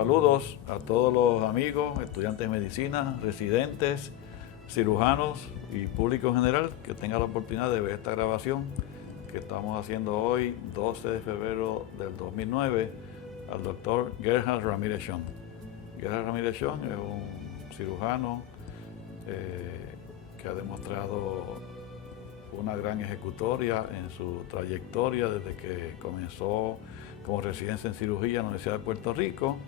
Saludos a todos los amigos, estudiantes de medicina, residentes, cirujanos y público en general que tenga la oportunidad de ver esta grabación que estamos haciendo hoy, 12 de febrero del 2009, al doctor Gerhard Ramírez Schoen. Gerhard Ramírez Schoen es un cirujano que ha demostrado una gran ejecutoria en su trayectoria desde que comenzó como residencia en cirugía en la Universidad de Puerto Rico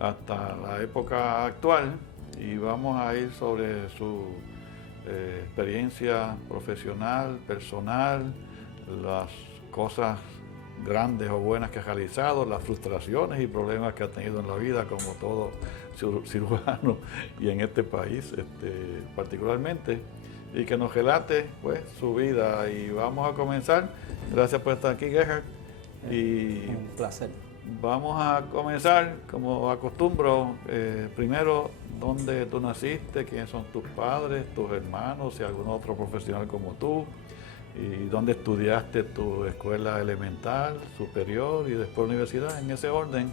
hasta la época actual, y vamos a ir sobre su experiencia profesional, personal, las cosas grandes o buenas que ha realizado, las frustraciones y problemas que ha tenido en la vida como todo cirujano y en este país particularmente, y que nos relate pues su vida. Y vamos a comenzar. Gracias por estar aquí, Gerhard. Y un placer. Vamos a comenzar, como acostumbro, primero, ¿dónde tú naciste? ¿Quiénes son tus padres, tus hermanos, y algún otro profesional como tú? ¿Y dónde estudiaste tu escuela elemental, superior y después universidad? En ese orden,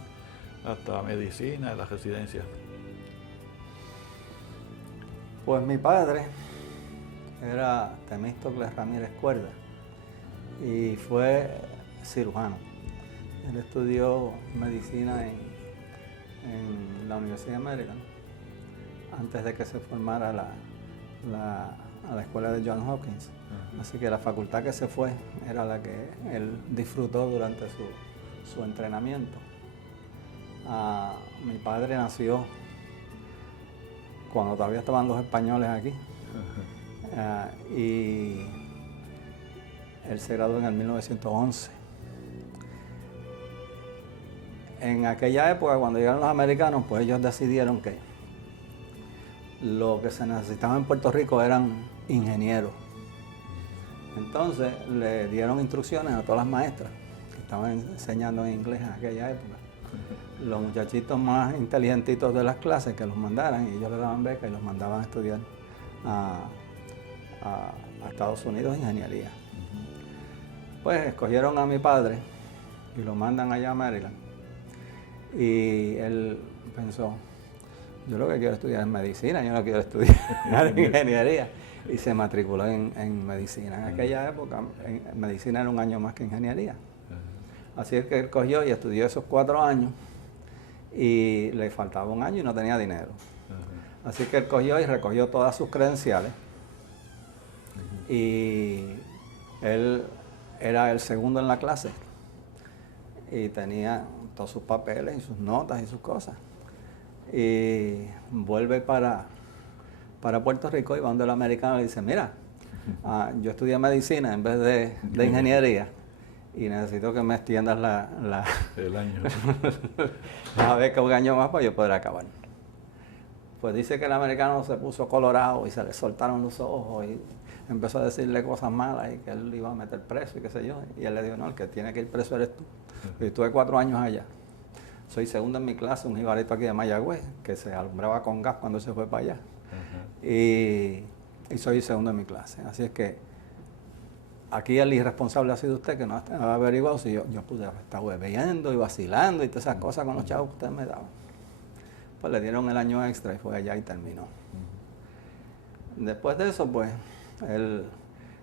hasta medicina y la residencia. Pues mi padre era Temístocles Ramírez Cuerda y fue cirujano. Él estudió medicina en la Universidad de Maryland antes de que se formara a la escuela de Johns Hopkins. Así que la facultad que se fue era la que él disfrutó durante su entrenamiento. Mi padre nació cuando todavía estaban los españoles aquí. Y él se graduó en el 1911. En aquella época, cuando llegaron los americanos, pues ellos decidieron que lo que se necesitaba en Puerto Rico eran ingenieros. Entonces le dieron instrucciones a todas las maestras que estaban enseñando en inglés en aquella época. Los muchachitos más inteligentitos de las clases que los mandaran, y ellos le daban becas y los mandaban a estudiar a Estados Unidos ingeniería. Pues escogieron a mi padre y lo mandan allá a Maryland. Y él pensó, yo lo que quiero estudiar es medicina, yo no quiero estudiar ingeniería. Y se matriculó en medicina. En aquella época, medicina era un año más que ingeniería. Así es que él cogió y estudió esos 4 años y le faltaba un año y no tenía dinero. Así que él cogió y recogió todas sus credenciales. Y él era el segundo en la clase y tenía todos sus papeles y sus notas y sus cosas. Y vuelve para Puerto Rico y va donde el americano y dice, mira, yo estudié medicina en vez de ingeniería y necesito que me extiendas el año. la beca un año más para yo poder acabar. Pues dice que el americano se puso colorado y se le soltaron los ojos y empezó a decirle cosas malas y que él iba a meter preso y qué sé yo. Y él le dijo, no, el que tiene que ir preso eres tú. Y estuve 4 años allá. Soy segundo en mi clase, un jibarito aquí de Mayagüez, que se alumbraba con gas cuando se fue para allá. Y soy segundo en mi clase. Así es que aquí el irresponsable ha sido usted, que no ha averiguado si yo pude estar bebiendo y vacilando y todas esas cosas con los chavos que usted me daba. Pues le dieron el año extra y fue allá y terminó. Después de eso, pues, él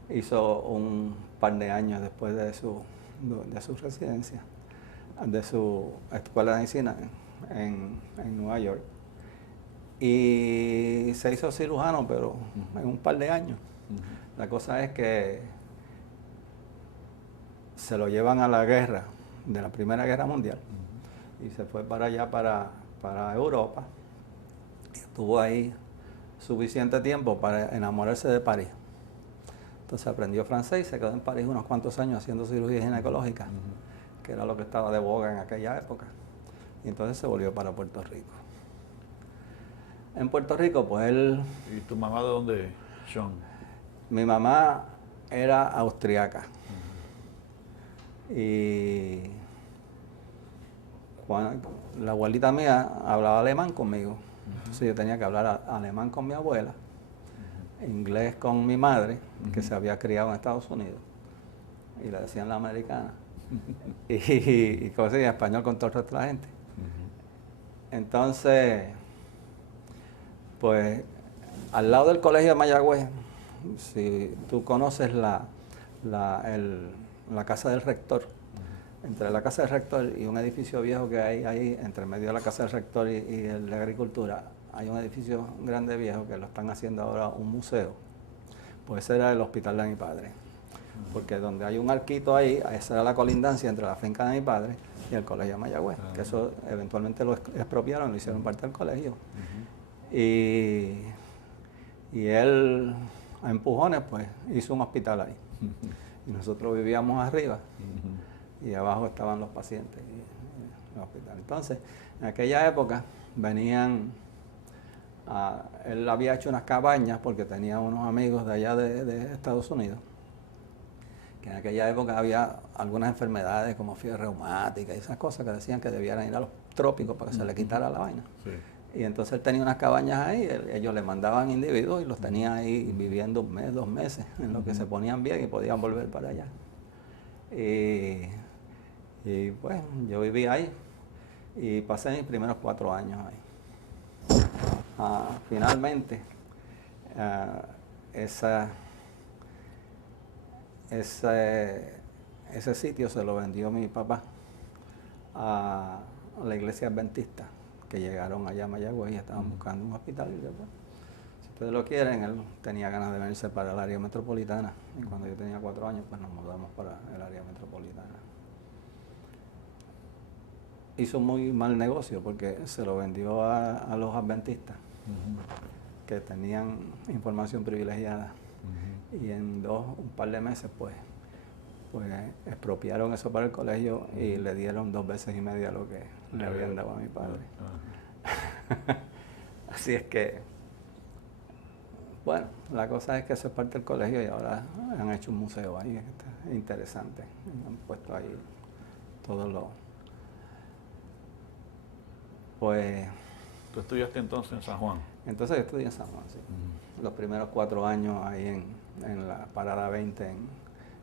hizo un par de años después de su residencia, de su escuela de medicina en Nueva York. Y se hizo cirujano, pero en un par de años. La cosa es que se lo llevan a la guerra, de la Primera Guerra Mundial, y se fue para allá, para Europa. Estuvo ahí suficiente tiempo para enamorarse de París. Entonces aprendió francés y se quedó en París unos cuantos años haciendo cirugía ginecológica, que era lo que estaba de boga en aquella época. Y entonces se volvió para Puerto Rico. En Puerto Rico, pues él... ¿Y tu mamá de dónde, Schoen? Mi mamá era austriaca. Y la abuelita mía hablaba alemán conmigo. Entonces yo tenía que hablar alemán con mi abuela, inglés con mi madre, que se había criado en Estados Unidos, y le decían la americana, y español con todo el resto de la gente. Entonces, pues, al lado del colegio de Mayagüez, si tú conoces la casa del rector, entre la casa del rector y un edificio viejo que hay ahí, entre medio de la casa del rector y el de agricultura, hay un edificio grande viejo que lo están haciendo ahora un museo. Pues ese era el hospital de mi padre. Porque donde hay un arquito ahí, esa era la colindancia entre la finca de mi padre y el colegio de Mayagüez. Que eso eventualmente lo expropiaron, lo hicieron parte del colegio. Y él, a empujones, pues hizo un hospital ahí. Y nosotros vivíamos arriba y abajo estaban los pacientes en el hospital. Entonces, en aquella época venían, él había hecho unas cabañas porque tenía unos amigos de allá de Estados Unidos, que en aquella época había algunas enfermedades como fiebre reumática y esas cosas que decían que debieran ir a los trópicos para que se le quitara la vaina. Sí. Y entonces él tenía unas cabañas ahí, ellos le mandaban individuos y los tenía ahí viviendo un mes, 2 meses, en lo que se ponían bien y podían volver para allá. Y pues yo viví ahí y pasé mis primeros 4 años ahí. Finalmente, ese sitio se lo vendió mi papá a la iglesia adventista, que llegaron allá a Mayagüez y estaban buscando un hospital. Y después, si ustedes lo quieren, él tenía ganas de venirse para el área metropolitana. Y cuando yo tenía 4 años, pues nos mudamos para el área metropolitana. Hizo muy mal negocio porque se lo vendió a los adventistas, que tenían información privilegiada. Y en un par de meses, pues expropiaron eso para el colegio y le dieron 2 veces y media lo que le habían dado a mi padre. Así es que, bueno, la cosa es que eso es parte del colegio y ahora han hecho un museo ahí, está interesante. Han puesto ahí todos los... Pues... ¿Tú estudiaste entonces en San Juan? Entonces yo estudié en San Juan, sí. Los primeros 4 años ahí en la Parada 20 en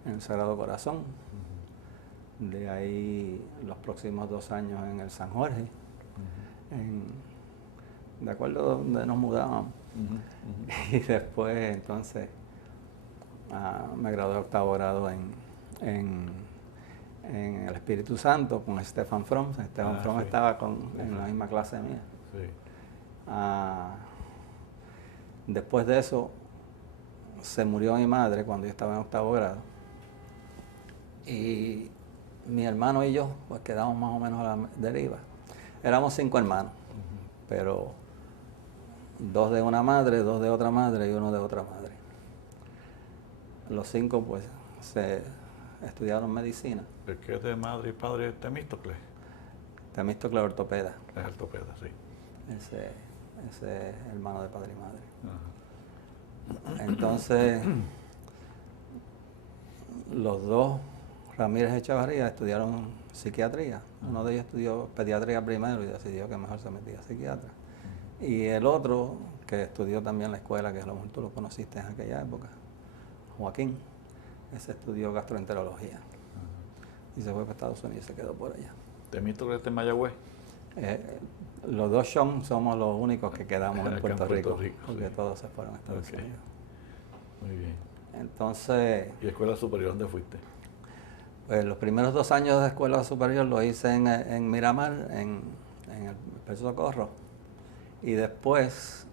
el Sagrado Corazón. De ahí los próximos 2 años en el San Jorge, de acuerdo a donde nos mudábamos. Y después entonces me gradué de 8º grado en el Espíritu Santo con Stefan Fromm. Stefan Fromm sí. Estaba en la misma clase mía. Sí. Después de eso se murió mi madre cuando yo estaba en 8º grado. Y mi hermano y yo pues quedamos más o menos a la deriva. Éramos 5 hermanos, pero 2 de una madre, 2 de otra madre y 1 de otra madre. Los 5 pues se estudiaron medicina. ¿El que es de madre y padre es Temístocles? Temístocles ortopeda. Es ortopeda, sí. Ese es hermano de padre y madre. Entonces, los 2, Ramírez Echavarría, estudiaron psiquiatría. Uno de ellos estudió pediatría primero y decidió que mejor se metía a psiquiatra. Y el otro, que estudió también en la escuela, que a lo mejor tú lo conociste en aquella época, Joaquín, ese estudió gastroenterología. Y se fue para Estados Unidos y se quedó por allá. ¿Temístocles de Mayagüez? Los 2 Sean somos los únicos que quedamos en Puerto Rico, porque sí. Todos se fueron a Estados Unidos. Muy bien. Entonces... ¿Y escuela superior dónde fuiste? Pues los primeros 2 años de escuela superior lo hice en Miramar, en el Perso Socorro. Y después,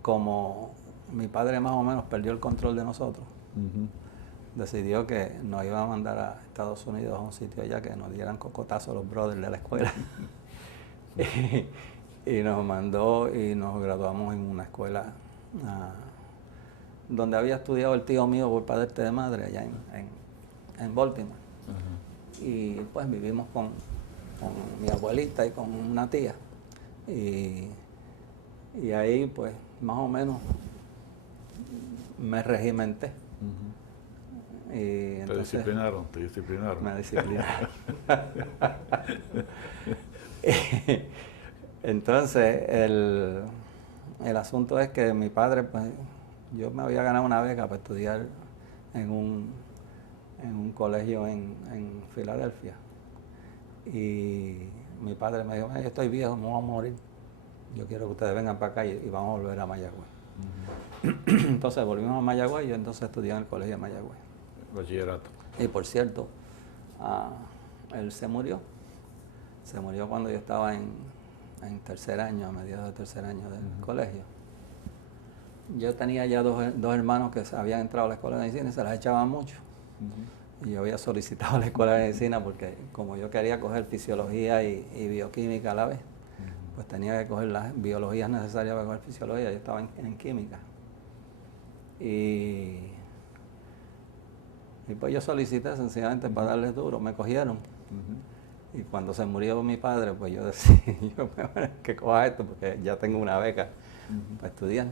como mi padre más o menos perdió el control de nosotros, decidió que nos iba a mandar a Estados Unidos, a un sitio allá que nos dieran cocotazo a los brothers de la escuela. y nos mandó y nos graduamos en una escuela donde había estudiado el tío mío por parte de madre, allá en Baltimore. Y pues vivimos con mi abuelita y con una tía. Y ahí pues más o menos me regimenté. Y entonces, te disciplinaron. Me disciplinaron. Entonces, el asunto es que mi padre, pues, yo me había ganado una beca para estudiar en un colegio en Filadelfia. Y mi padre me dijo, yo estoy viejo, me voy a morir. Yo quiero que ustedes vengan para acá y vamos a volver a Mayagüez. Entonces volvimos a Mayagüez y yo entonces estudié en el colegio de Mayagüez. Bachillerato. Y por cierto, él se murió. Se murió cuando yo estaba en tercer año, a mediados de tercer año del colegio. Yo tenía ya dos hermanos que habían entrado a la escuela de medicina y se las echaban mucho. Y yo había solicitado a la escuela de medicina porque como yo quería coger fisiología y bioquímica a la vez, pues tenía que coger las biologías necesarias para coger fisiología. Yo estaba en química. Y pues yo solicité sencillamente para darles duro, me cogieron. Y cuando se murió mi padre, pues yo decidí, que coja esto porque ya tengo una beca para estudiar.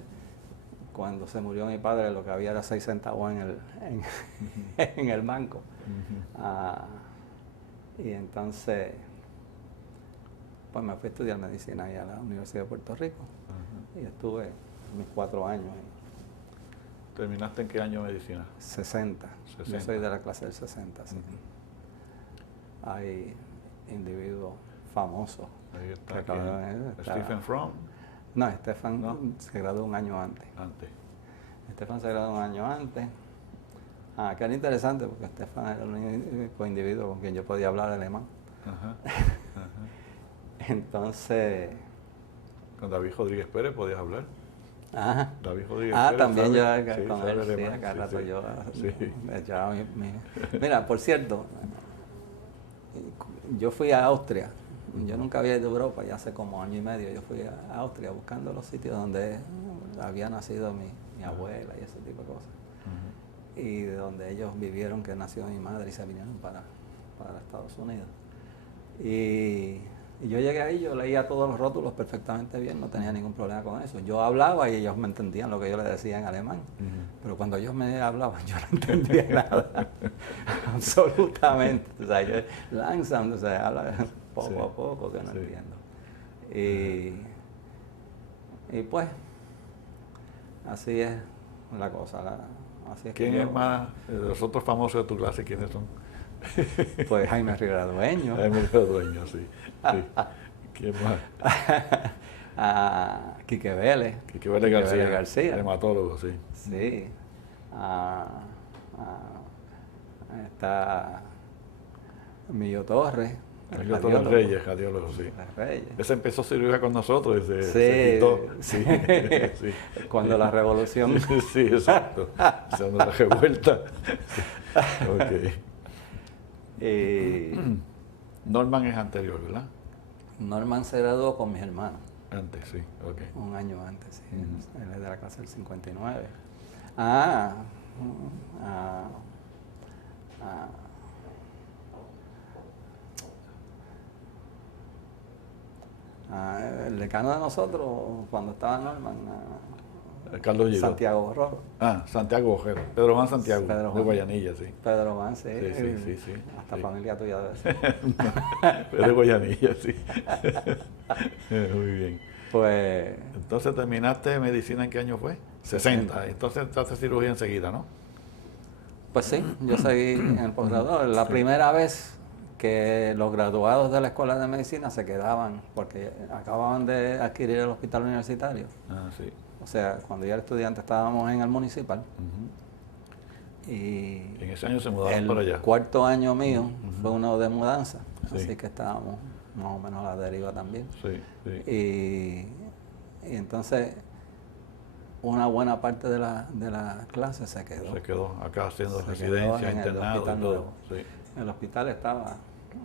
Cuando se murió mi padre, lo que había era 6 centavos en el banco. Y entonces, pues me fui a estudiar medicina ahí a la Universidad de Puerto Rico. Y estuve mis 4 años ahí. ¿Terminaste en qué año medicina? 60. Yo soy de la clase del 60, sí. Hay individuos famosos. Ahí está. Stephen Fromm. No, Stephen se graduó un año antes. Stephen se graduó un año antes. Que era interesante porque Stephen era el único individuo con quien yo podía hablar alemán. Entonces... Con David Rodríguez Pérez podías hablar. David Rodríguez Pérez. También sabe, yo con él, alemán, acá rato yo sí. echaba Mira, por cierto, yo fui a Austria. Yo nunca había ido a Europa, ya hace como año y medio. Yo fui a Austria buscando los sitios donde había nacido mi abuela y ese tipo de cosas. Y de donde ellos vivieron, que nació mi madre y se vinieron para Estados Unidos. Y yo llegué ahí, yo leía todos los rótulos perfectamente bien, no tenía ningún problema con eso. Yo hablaba y ellos me entendían lo que yo les decía en alemán. Pero cuando ellos me hablaban, yo no entendía nada. Absolutamente. O sea, yo langsam, o sea, habla poco a poco que no entiendo. Y pues, así es la cosa. Así es. ¿Quién es más de los otros famosos de tu clase? ¿Quiénes son? Pues Jaime Rivera Dueño. Jaime Rivera Dueño, sí. ¿Quién más? Quique Vélez. Quique Vélez García. Hematólogo, sí. Sí. Está Millo Torres. Millo Torres Reyes, radiólogo, sí. Ese empezó cirugía con nosotros y se quitó. Sí. Cuando la revolución. Sí, exacto. Cuando la revuelta. Ok. Norman es anterior, ¿verdad? Norman se graduó con mis hermanos. Antes, sí, ok. Un año antes, sí. Él es de la clase del 59. El decano de nosotros, cuando estaba Norman, Carlos Giró. Santiago Borrero. Santiago Ojero. Pedro Juan Santiago, de Guayanilla, sí. Pedro Juan, sí. Sí. Hasta familia tuya debe ser. Pero de Guayanilla, sí. Muy bien. Pues... Entonces, ¿terminaste medicina en qué año fue? 60. Entonces, entraste cirugía enseguida, ¿no? Pues sí, yo seguí en el posgrado. La primera vez que los graduados de la escuela de medicina se quedaban, porque acababan de adquirir el hospital universitario. Sí. O sea, cuando yo era estudiante estábamos en el municipal. Y en ese año se mudaron para allá. El cuarto año mío fue uno de mudanza, así que estábamos más o menos a la deriva también. Y entonces una buena parte de la clase se quedó. Se quedó acá haciendo residencia, internado y todo. El hospital estaba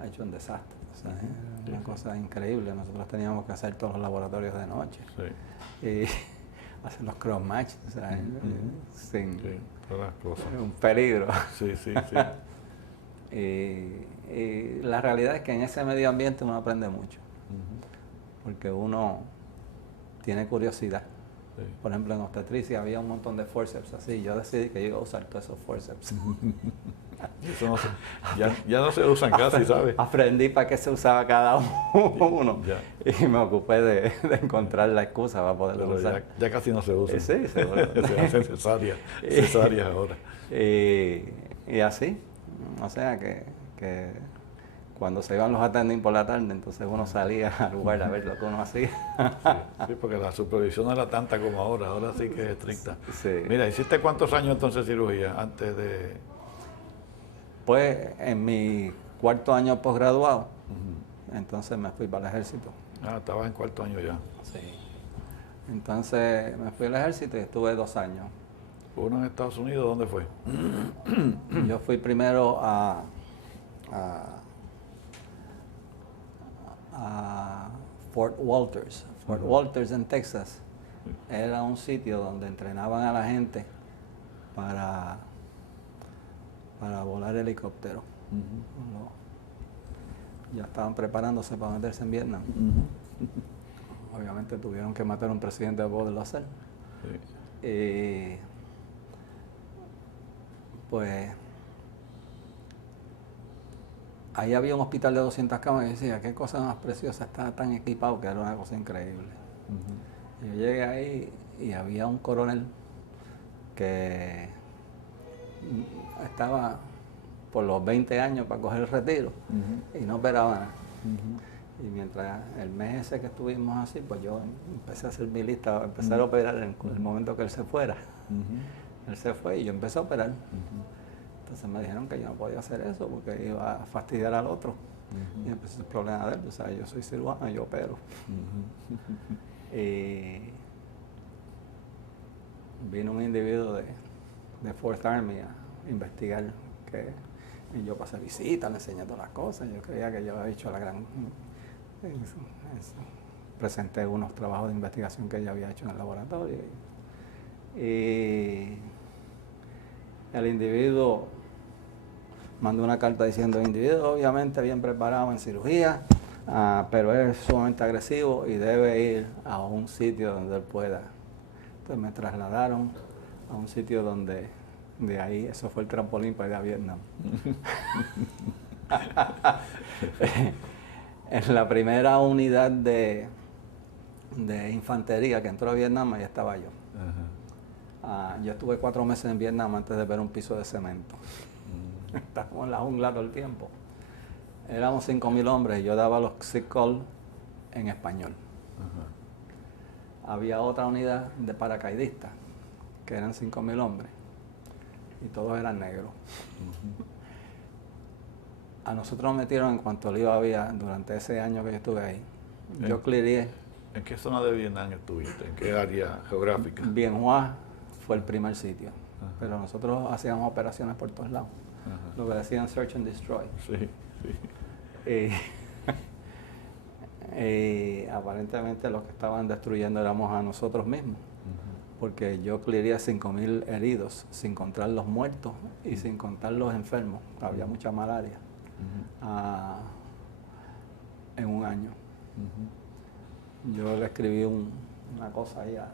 hecho un desastre. O sea, una cosa increíble. Nosotros teníamos que hacer todos los laboratorios de noche. Y hacer los cross match, o sea, sin todas las cosas. Un peligro. Sí. Y la realidad es que en ese medio ambiente uno aprende mucho. Porque uno tiene curiosidad. Por ejemplo, en obstetricia había un montón de forceps así. Yo decidí que yo iba a usar todos esos forceps. Eso no ya no se usan casi, ¿sabes? Aprendí para qué se usaba cada uno. Y me ocupé de encontrar la excusa para poderlo usar. Ya casi no se usa. Sí, seguro. Se hacen cesáreas ahora. Y así. O sea que cuando se iban los attending por la tarde, entonces uno salía al lugar a ver lo que uno hacía. Sí, porque la supervisión no era tanta como ahora sí que es estricta. Sí. Mira, ¿hiciste cuántos años entonces cirugía antes de...? Pues en mi cuarto año posgraduado, entonces me fui para el ejército. Ah, estabas en cuarto año ya. Sí. Entonces me fui al ejército y estuve 2 años. ¿Uno en Estados Unidos? ¿Dónde fue? Yo fui primero a Fort Walters. Fort Walters en Texas era un sitio donde entrenaban a la gente para volar helicóptero. Ya estaban preparándose para meterse en Vietnam. Obviamente tuvieron que matar a un presidente para poderlo hacer. Sí. Pues ahí había un hospital de 200 camas y decía, qué cosa más preciosa, está tan equipado que era una cosa increíble. Yo llegué ahí y había un coronel que estaba por los 20 años para coger el retiro y no operaba nada. Y mientras el mes ese que estuvimos así, pues yo empecé a hacer mi lista, empecé a operar en el momento que él se fuera. Él se fue y yo empecé a operar. Entonces me dijeron que yo no podía hacer eso porque iba a fastidiar al otro. Y empecé el problema de él. O sea, yo soy cirujano, yo opero. Y vino un individuo de Fourth Army a investigar y yo pasé visita, le enseñé todas las cosas. Yo creía que yo había hecho la gran... presenté unos trabajos de investigación que ella había hecho en el laboratorio. Y el individuo mandó una carta diciendo, el individuo obviamente bien preparado en cirugía, pero es sumamente agresivo y debe ir a un sitio donde él pueda. Entonces me trasladaron a un sitio donde, de ahí, eso fue el trampolín para ir a Vietnam. En la primera unidad de infantería que entró a Vietnam, ahí estaba yo. Yo estuve 4 meses en Vietnam antes de ver un piso de cemento. Estábamos en la jungla todo el tiempo. Éramos 5.000 hombres y yo daba los sick call en español. Había otra unidad de paracaidistas, que eran 5.000 hombres, y todos eran negros. A nosotros nos metieron en cuanto lío había durante ese año que yo estuve ahí. Yo clearé. ¿En qué zona de Vietnam estuviste? ¿En qué área geográfica? Bien Hoa fue el primer sitio, pero nosotros hacíamos operaciones por todos lados. Lo que decían Search and Destroy. Sí. Y aparentemente los que estaban destruyendo éramos a nosotros mismos, porque yo clearé 5.000 heridos, sin contar los muertos y sin contar los enfermos. Había mucha malaria en un año. Yo le escribí una cosa ahí a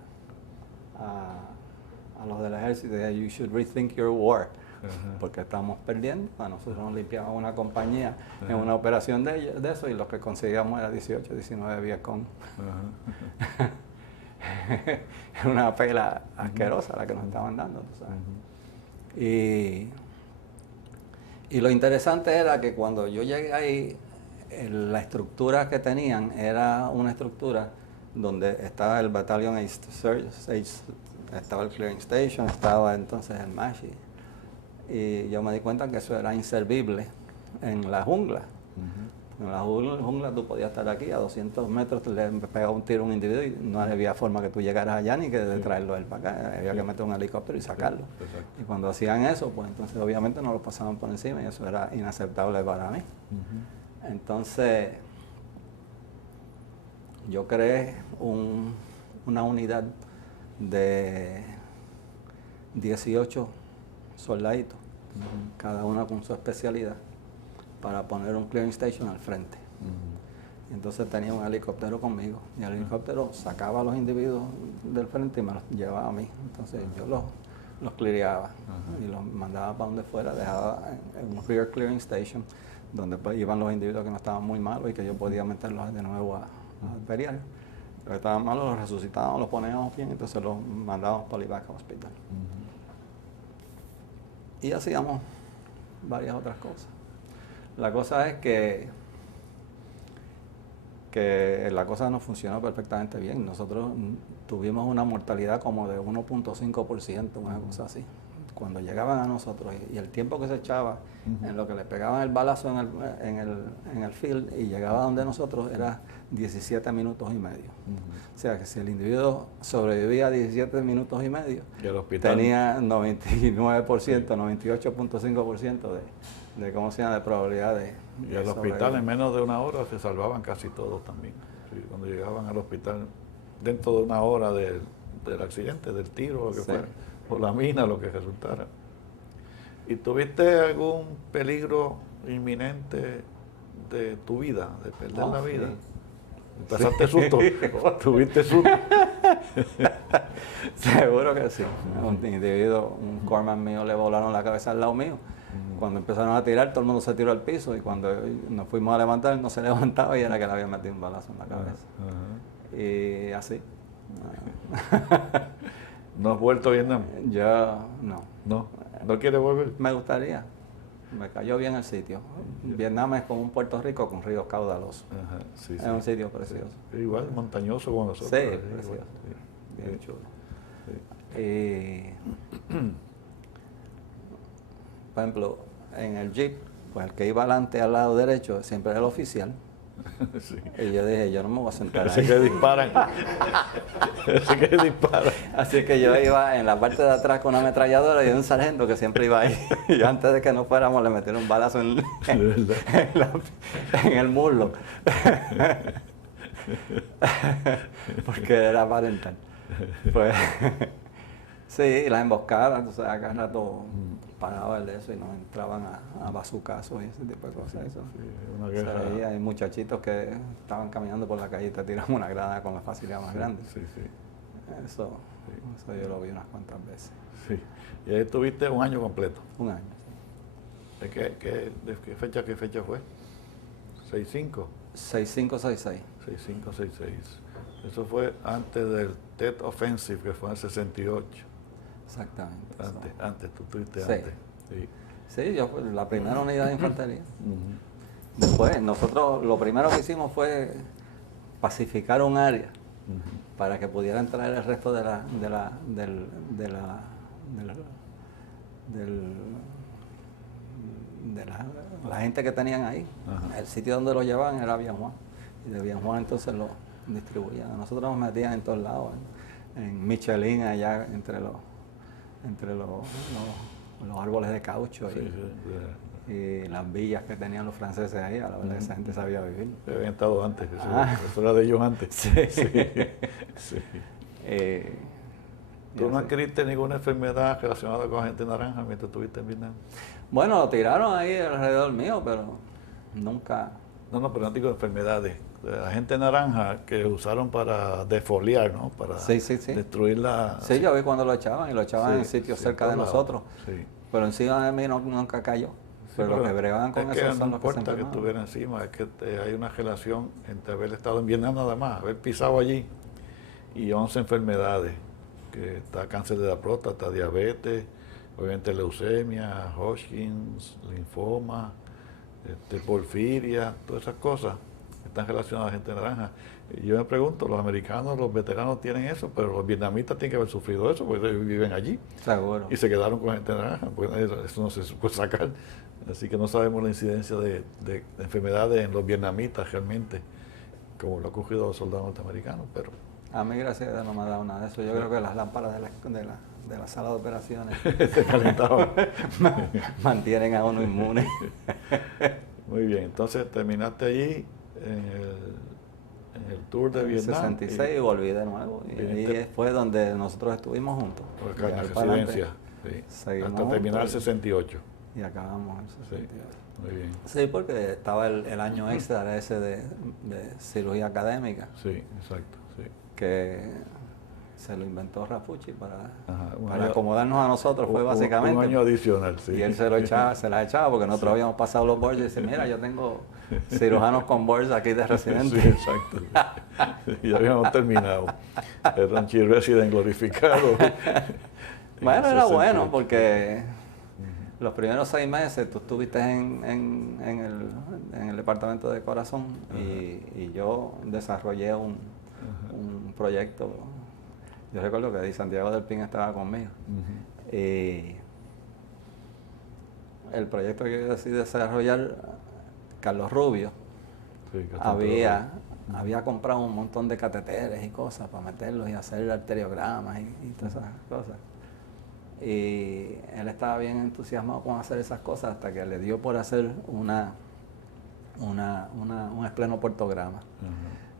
los del ejército, you should rethink your war. Porque estamos perdiendo. A nosotros nos limpiaban una compañía en una operación de eso y los que conseguíamos era 18, 19 Vietcong. Era una pela asquerosa la que nos estaban dando, tú sabes. Y lo interesante era que cuando yo llegué ahí, la estructura que tenían era una estructura donde estaba el Battalion estaba el Clearing Station, estaba entonces el MASHI. Y yo me di cuenta que eso era inservible en la jungla. En la jungla tú podías estar aquí, a 200 metros le pegaba un tiro a un individuo y no había forma que tú llegaras allá ni que de traerlo él para acá. Había que meter un helicóptero y sacarlo. Y cuando hacían eso, pues entonces obviamente no lo pasaban por encima y eso era inaceptable para mí. Entonces yo creé una unidad de 18 soldaditos, cada uno con su especialidad, para poner un clearing station al frente. Entonces tenía un helicóptero conmigo y el helicóptero sacaba a los individuos del frente y me los llevaba a mí. Entonces yo los cleareaba y los mandaba para donde fuera, dejaba en un rear clearing station donde pues iban los individuos que no estaban muy malos y que yo podía meterlos de nuevo a pelear. Los que estaban malos los resucitábamos, los poníamos bien, entonces los mandábamos para el Ivaca Hospital. Y hacíamos varias otras cosas. La cosa es que la cosa no funcionó perfectamente bien. Nosotros tuvimos una mortalidad como de 1.5%, una cosa así, cuando llegaban a nosotros. Y el tiempo que se echaba en lo que le pegaban el balazo en el field y llegaba donde nosotros era 17 minutos y medio. O sea que si el individuo sobrevivía 17 minutos y medio, tenía 99%, 98.5% de ¿cómo se llama?, de probabilidad de y al hospital en menos de una hora se salvaban casi todos también. Sí, cuando llegaban al hospital dentro de una hora del accidente, del tiro, lo que fuera, o la mina, lo que resultara. ¿Y tuviste algún peligro inminente de tu vida, de perder la vida? Sí. ¿Pasaste susto? ¿Tuviste susto? Seguro que sí. Un individuo, un corpsman mío, le volaron la cabeza al lado mío. Cuando empezaron a tirar, todo el mundo se tiró al piso y cuando nos fuimos a levantar, no se levantaba y era que le habían metido un balazo en la cabeza. Y así. ¿No has vuelto a Vietnam? Yo no. ¿No? ¿No quieres volver? Me gustaría. Me cayó bien el sitio. Vietnam es como un Puerto Rico con ríos caudalosos. Sí, es un sitio precioso. Igual, montañoso como nosotros. Sí, precioso. Bien chulo. Y, por ejemplo, en el jeep, pues el que iba adelante al lado derecho siempre era el oficial. Sí. Y yo dije, yo no me voy a sentar ahí. Ese que disparan. Ese que disparan. Así que yo iba en la parte de atrás con una ametralladora y un sargento que siempre iba ahí. Y antes de que nos fuéramos le metieron un balazo en el muslo. Porque era Valentine. Pues sí, las emboscadas, entonces acá rato paraba el de eso y nos entraban a bazucazos y ese tipo de cosas. Eso. Sí, hay muchachitos que estaban caminando por la calle y te tiran una granada con la facilidad más grande. Eso yo lo vi unas cuantas veces. Sí. Y ahí estuviste un año completo. Un año, sí. ¿De qué fecha fue? ¿6-5? 6-5-6-6. 6-5-6-6. Eso fue antes del Tet Offensive, que fue en el 68. Exactamente. Antes, tú estuviste sí. antes. Sí, yo fui la primera unidad de infantería. Después, nosotros lo primero que hicimos fue pacificar un área para que pudiera entrar el resto de la gente que tenían ahí. El sitio donde lo llevaban era Bien Juan. Y de Bien Juan entonces lo distribuían. Nosotros nos metían en todos lados, en Michelin, allá entre los árboles de caucho y las villas que tenían los franceses ahí. A la verdad esa gente sabía vivir. Habían estado antes, eso era de ellos antes. Sí. ¿Tú no adquiriste ninguna enfermedad relacionada con gente naranja mientras estuviste en Vietnam? Bueno, lo tiraron ahí alrededor mío, pero nunca... No, pero no digo enfermedades. La gente naranja que usaron para defoliar, ¿no? Para destruir la... Sí, yo vi cuando lo echaban y lo echaban en sitios cerca de nosotros. Sí. Pero encima de mí nunca cayó. Pero los que bregaban con eso son los que se enfermaban. No importa que estuviera encima, es que hay una relación entre haber estado en Vietnam nada más, haber pisado allí y 11 enfermedades, que está cáncer de la próstata, diabetes, obviamente leucemia, Hodgkins, linfoma, porfiria, todas esas cosas están relacionadas a gente naranja. Y yo me pregunto, los americanos, los veteranos tienen eso, pero los vietnamitas tienen que haber sufrido eso, porque ellos viven allí. Seguro. Y se quedaron con gente naranja, porque eso no se puede sacar. Así que no sabemos la incidencia de enfermedades en los vietnamitas realmente, como lo ha ocurrido a los soldados norteamericanos, pero... A mí, gracias a Dios, no me ha dado nada de eso. Yo creo que las lámparas de la sala de operaciones se calentaban. Mantienen a uno inmune. Muy bien, entonces terminaste allí en el tour de Vietnam. 66 y volví de nuevo. Y ahí fue donde nosotros estuvimos juntos. Por acá, en la residencia. Hasta terminar el 68. Y acabamos el 68. Muy bien. Sí, porque estaba el año extra ese de cirugía académica. Sí, exacto. Sí. Que se lo inventó Rafucci para acomodarnos a nosotros, fue básicamente. Un año adicional, sí. Y él se la echaba porque nosotros habíamos pasado los boards y dice, mira, yo tengo cirujanos con boards aquí de residente. Sí, exacto. Y ya habíamos terminado. El Ranchi Resident glorificado. Bueno, era bueno porque los primeros 6 meses tú estuviste en el departamento de corazón y yo desarrollé un proyecto. Yo recuerdo que Santiago del Pin estaba conmigo. Y el proyecto que yo decidí desarrollar, Carlos Rubio, había comprado un montón de cateteres y cosas para meterlos y hacer arteriogramas y todas esas cosas. Y él estaba bien entusiasmado con hacer esas cosas hasta que le dio por hacer un esplenoportograma.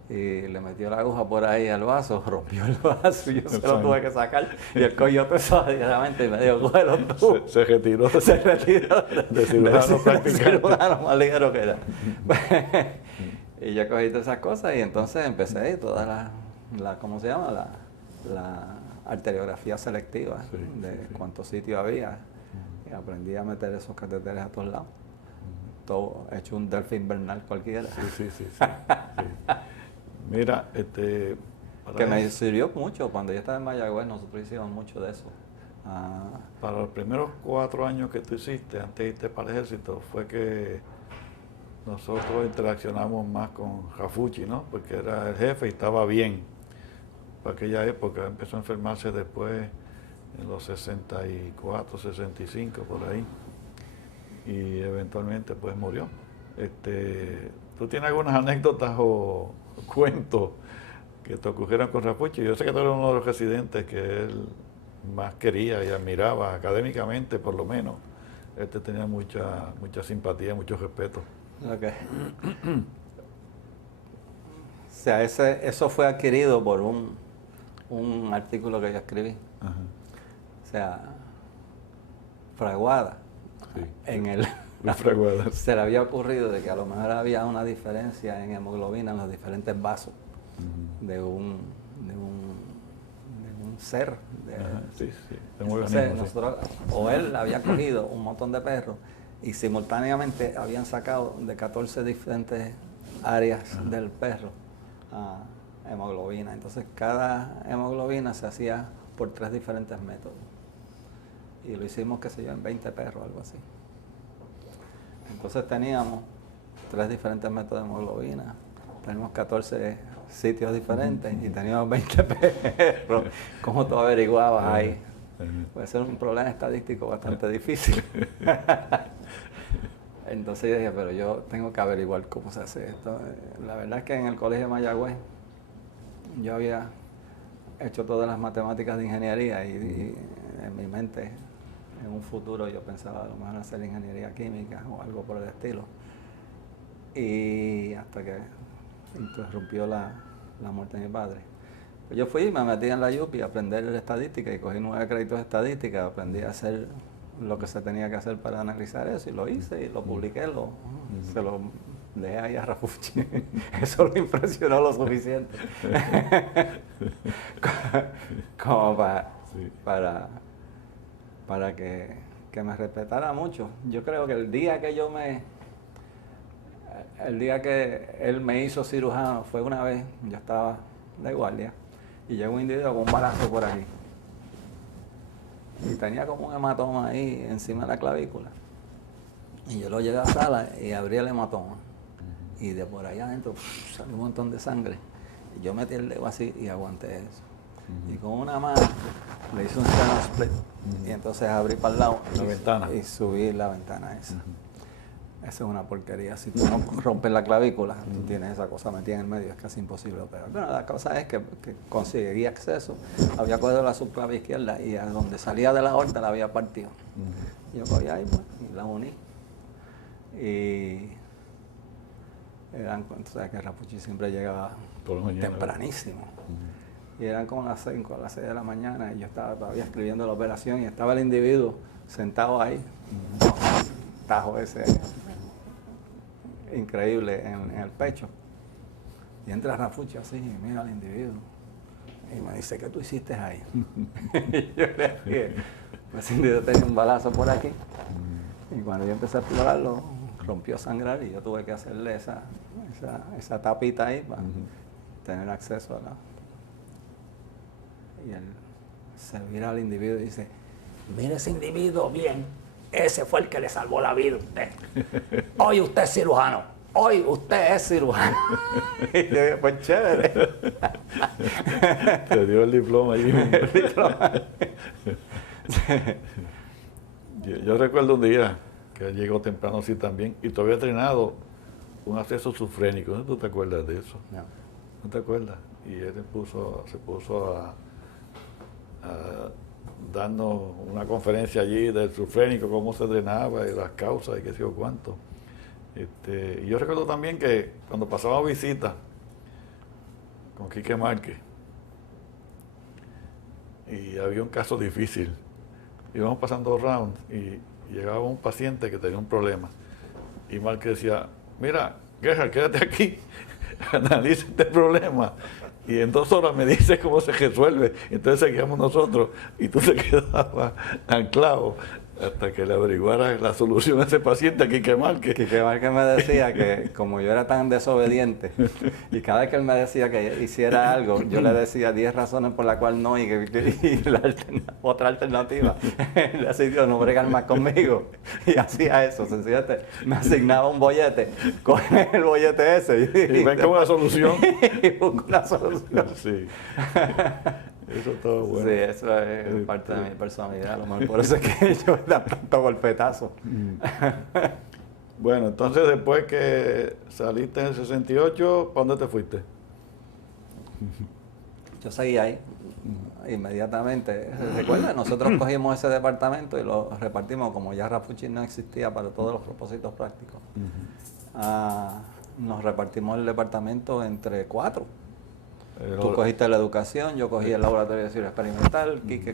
Y le metió la aguja por ahí al vaso, rompió el vaso y yo se lo tuve que sacar. Y el coyote solamente me dijo, cógelo tú. Se retiró. Se retiró de cirujano practicante. Cirujano más ligero que era. Y yo cogí todas esas cosas y entonces empecé toda ¿cómo se llama? La arteriografía selectiva de cuántos sitios había. Y aprendí a meter esos catéteres a todos lados. Todo hecho un delfín Bernal cualquiera. Sí. Mira, que me sirvió mucho. Cuando yo estaba en Mayagüez, nosotros hicimos mucho de eso. Para los primeros 4 años que tú hiciste, antes de irte para el ejército, fue que nosotros interaccionamos más con Rafucci, ¿no? Porque era el jefe y estaba bien. Para aquella época empezó a enfermarse después, en los 64, 65, por ahí. Y eventualmente pues murió. ¿Tú tienes algunas anécdotas o cuentos que te ocurrieron con Rafucci? Yo sé que tú eres uno de los residentes que él más quería y admiraba, académicamente por lo menos. Él te tenía mucha simpatía, mucho respeto. Okay. O sea, eso fue adquirido por un artículo que yo escribí. Ajá. O sea, Fraguada. Fraguada. Se le había ocurrido de que a lo mejor había una diferencia en hemoglobina en los diferentes vasos de un ser. Entonces, nosotros, o él había cogido un montón de perros y simultáneamente habían sacado de 14 diferentes áreas del perro hemoglobina. Entonces cada hemoglobina se hacía por 3 diferentes métodos. Y lo hicimos, qué sé yo, en 20 perros, algo así. Entonces teníamos 3 diferentes métodos de hemoglobina, teníamos 14 sitios diferentes y teníamos 20 perros. ¿Cómo tú averiguabas ahí? Puede ser un problema estadístico bastante difícil. Entonces yo dije, pero yo tengo que averiguar cómo se hace esto. La verdad es que en el colegio de Mayagüez yo había hecho todas las matemáticas de ingeniería y en mi mente, en un futuro, yo pensaba a lo mejor hacer ingeniería química o algo por el estilo. Y hasta que interrumpió la muerte de mi padre. Pues yo fui y me metí en la UPI a aprender estadística y cogí 9 créditos de estadística, aprendí a hacer lo que se tenía que hacer para analizar eso y lo hice y lo publiqué, se lo dejé ahí a Rafucci. Eso lo impresionó lo suficiente como para que me respetara mucho. Yo creo que el día que él me hizo cirujano fue una vez, yo estaba de guardia y llegó un individuo con un balazo por aquí y tenía como un hematoma ahí encima de la clavícula y yo lo llevé a la sala y abrí el hematoma y de por allá adentro salió un montón de sangre y yo metí el dedo así y aguanté eso y con una mano le hice un sternum split y entonces abrí para el lado y subí la ventana esa. Esa es una porquería. Si tú no rompes la clavícula, tú tienes esa cosa metida en el medio, es casi imposible operar. Bueno, la cosa es que conseguí acceso, había cogido la subclave izquierda y a donde salía de la aorta la había partido. Yo cogí ahí y la uní. Y eran, tú sabes que Rafucci siempre llegaba tempranísimo. Y eran como las 5, a las 6 de la mañana y yo estaba todavía escribiendo la operación y estaba el individuo sentado ahí, tajo ese increíble en el pecho. Y entra Rafucci así y mira al individuo y me dice, ¿qué tú hiciste ahí? Y yo le dije, ese individuo tenía un balazo por aquí y cuando yo empecé a explorarlo rompió a sangrar y yo tuve que hacerle esa tapita ahí para tener acceso a la... Y él se mira al individuo y dice, mira ese individuo bien, ese fue el que le salvó la vida a usted. Hoy usted es cirujano. Hoy usted es cirujano. Y yo dije, pues chévere. Te dio el diploma allí. El diploma. Yo recuerdo un día que él llegó temprano así también y todavía entrenado un acceso sufrénico. ¿No tú te acuerdas de eso? No. ¿No te acuerdas? Y él se puso a darnos una conferencia allí del sufrénico, cómo se drenaba y las causas y qué sé yo cuánto. Y yo recuerdo también que cuando pasaba visita con Quique Márquez y había un caso difícil, íbamos pasando rounds y llegaba un paciente que tenía un problema y Márquez decía, mira, Gerhard, quédate aquí, analiza este problema y en 2 horas me dices cómo se resuelve. Entonces seguíamos nosotros y tú te quedabas anclado hasta que le averiguaras la solución a ese paciente, Quique Márquez. Quique Márquez me decía que como yo era tan desobediente y cada vez que él me decía que hiciera algo, yo le decía 10 razones por las cuales no y otra alternativa. Él decidió no bregar más conmigo y hacía eso, sencillamente me asignaba un bollete, coge el bollete ese y ven con una solución. y busco una solución. Sí. Eso es todo bueno. Sí, eso es parte de mi personalidad, a lo mejor por eso es que yo me da tanto golpetazo. Bueno, entonces después que saliste en el 68, ¿para dónde te fuiste? Yo seguí ahí inmediatamente. ¿Recuerda? Nosotros cogimos ese departamento y lo repartimos, como ya Rafucci no existía para todos los propósitos prácticos. Nos repartimos el departamento entre 4. Tú cogiste la educación, yo cogí el laboratorio de cirugía experimental, Quique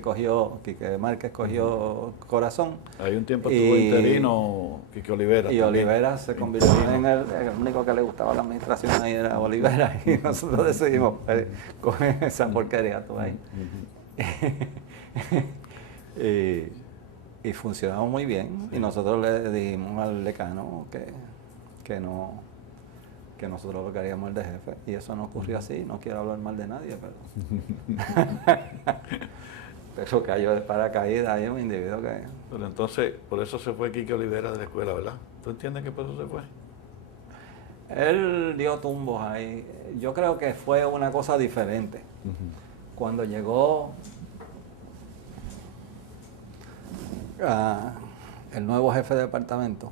Márquez cogió corazón. Hay un tiempo estuvo interino Quique Olivera. Y también. Olivera se convirtió en el único que le gustaba la administración ahí era Olivera. Y nosotros decidimos, coge esa porquería tú ahí. Y funcionaba muy bien. Y nosotros le dijimos al decano que nosotros lo queríamos el de jefe, y eso no ocurrió así, no quiero hablar mal de nadie, pero cayó de paracaídas, hay un individuo que... Pero entonces, por eso se fue Quique Olivera de la escuela, ¿verdad? ¿Tú entiendes que por eso se fue? Él dio tumbos ahí, yo creo que fue una cosa diferente. Cuando llegó el nuevo jefe de departamento,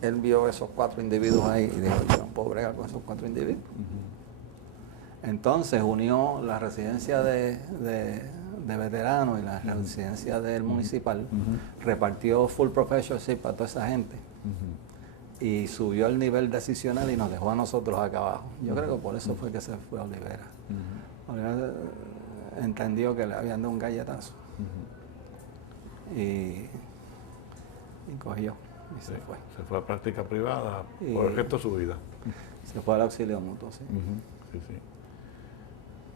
él vio esos 4 individuos ahí y dijo, yo no puedo bregar con esos 4 individuos. Entonces unió la residencia de veteranos y la residencia del municipal, repartió full professorship para toda esa gente y subió el nivel decisional y nos dejó a nosotros acá abajo. Yo creo que por eso fue que se fue a Olivera. Olivera entendió que le habían dado un galletazo y cogió. Y se fue. Se fue a práctica privada por el resto de su vida. Se fue al auxilio mutuo, sí. Sí.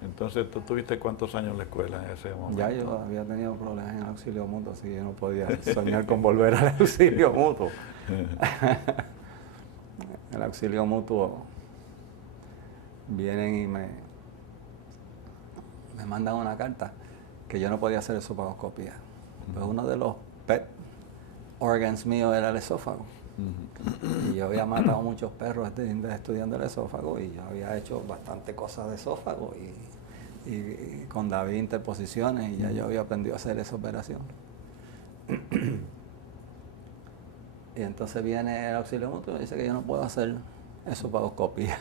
Entonces, ¿tú tuviste cuántos años en la escuela en ese momento? Ya yo había tenido problemas en el auxilio mutuo, así que yo no podía soñar con volver al auxilio mutuo. El auxilio mutuo vienen y me mandan una carta que yo no podía hacer esofagoscopía. Pues uno de los pet organs míos era el esófago. Y yo había matado muchos perros estudiando el esófago y yo había hecho bastante cosas de esófago y con David interposiciones y ya yo había aprendido a hacer esa operación. Y entonces viene el auxilio mutuo y dice que yo no puedo hacer esofagoscopía.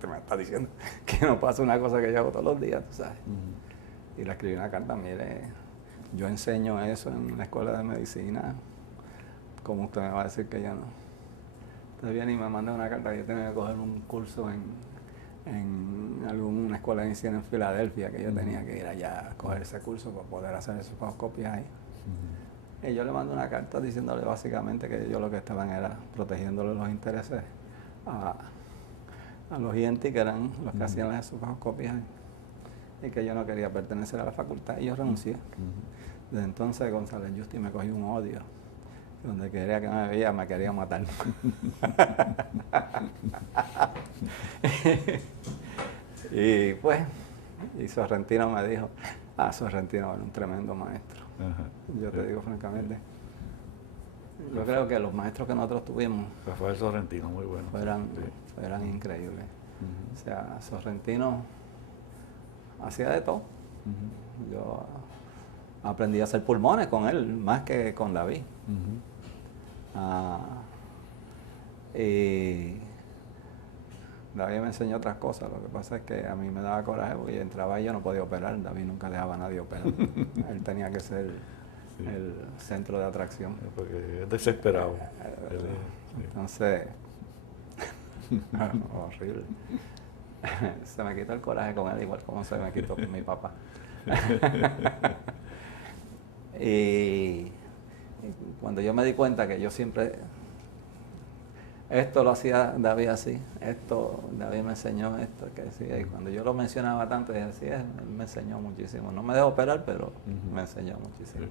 Tú me estás diciendo que no pasa una cosa que yo hago todos los días, tú sabes. Y le escribí una carta, mire, yo enseño eso en la escuela de medicina, ¿cómo usted me va a decir que yo no? Entonces viene y me manda una carta que yo tenía que coger un curso en alguna escuela de medicina en Filadelfia, que yo tenía que ir allá a coger ese curso para poder hacer esofagoscopias ahí. Y yo le mando una carta diciéndole básicamente que yo lo que estaban era protegiéndole los intereses a los INT, que eran los que hacían las esofagoscopias ahí, y que yo no quería pertenecer a la facultad y yo renuncié. Desde entonces González Justi me cogió un odio. Donde quería que me veía me quería matar. Y pues, Sorrentino me dijo, Sorrentino era un tremendo maestro. Yo te digo francamente Yo creo que los maestros que nosotros tuvimos Rafael Sorrentino, muy bueno. eran increíbles. O sea, Sorrentino hacía de todo. Yo aprendí a hacer pulmones con él, más que con David. Y David me enseñó otras cosas. Lo que pasa es que a mí me daba coraje porque yo entraba y yo no podía operar. David nunca dejaba a nadie operar. Él tenía que ser el centro de atracción. Porque es desesperado. Entonces, horrible. Se me quitó el coraje con él, igual como se me quitó con mi papá. Y cuando yo me di cuenta que yo siempre, esto lo hacía David así, esto, David me enseñó esto, que decía, y cuando yo lo mencionaba tanto, decía, así es, él me enseñó muchísimo. No me dejó operar, pero me enseñó muchísimo.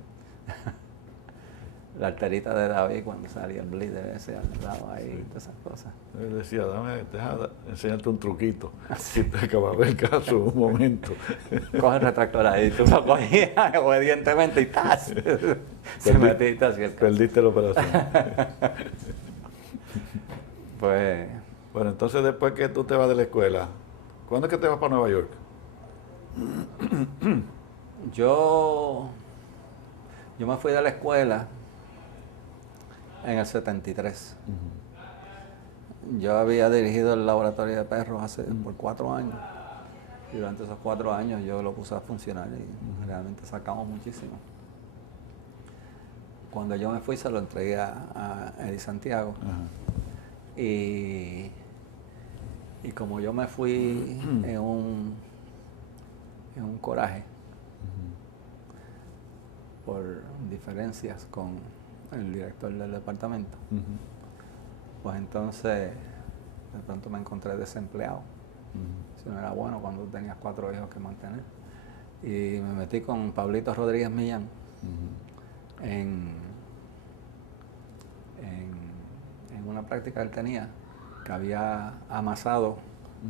La arterita de David cuando salía el bleeder ese al lado ahí, todas esas cosas. Él decía, deja enseñarte un truquito. Si te acababa el caso en un momento. Coge el retractor ahí, tú lo cogías obedientemente y ¡tas! Se metiste hacia el caso. Perdiste la operación. Pues... Bueno, entonces después que tú te vas de la escuela, ¿cuándo es que te vas para Nueva York? Yo me fui de la escuela en el 73. Yo había dirigido el laboratorio de perros por 4 años. Y durante esos 4 años yo lo puse a funcionar y realmente sacamos muchísimo. Cuando yo me fui se lo entregué a Eddie Santiago. Y como yo me fui en un coraje por diferencias con el director del departamento, pues entonces de pronto me encontré desempleado. Eso no era bueno cuando tenías 4 hijos que mantener. Y me metí con Pablito Rodríguez Millán en una práctica que él tenía, que había amasado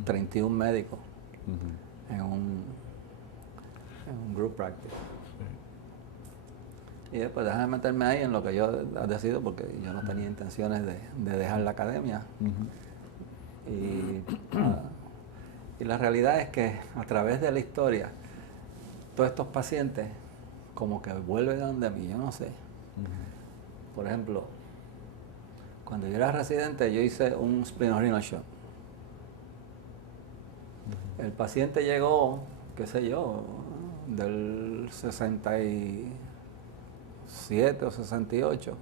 31 médicos en un group practice. Y después déjame meterme ahí en lo que yo decido, porque yo no tenía intenciones de dejar la academia. Y la realidad es que a través de la historia, todos estos pacientes como que vuelven a donde mí, yo no sé. Por ejemplo, cuando yo era residente, yo hice un spleen shot. El paciente llegó, qué sé yo, del 67 o 68